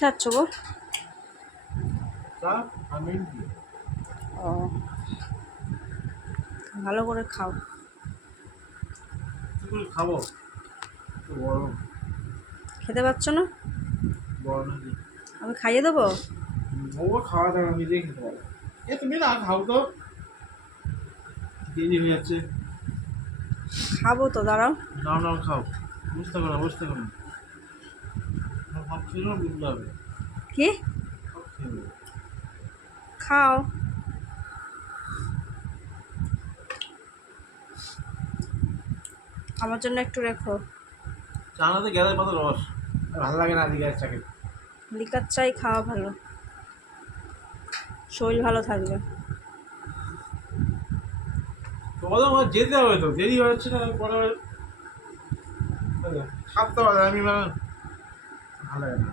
খাচ্ছ গো? ও, ভালো করে খাও। খাবো, খেতে পারছো না? গরম আমি খাইয়ে দেবো? ও খাওয়া দাওয়া নিজেই খেতে পারো। তুমি না খাও তো, দেরি হয়ে যাচ্ছে। খাবো তো, দাঁড়াও। নাও নাও খাও, বুঝতে পারো বুঝতে পারো। সব খেলেও বুঝতে হবে। কি? সব খেয়ে খাও। আমার জন্য একটু রেখো। চানাতে গেলে কত রস, ভালো লাগে না দিকে চা খেতে। লিকার চাই খাওয়া ভালো, শরীর ভালো থাকবে। তোমাদের আমার যেতে হবে তো, দেরি হচ্ছে না পরে খাতে হবে। আমি ভালো লাগে না।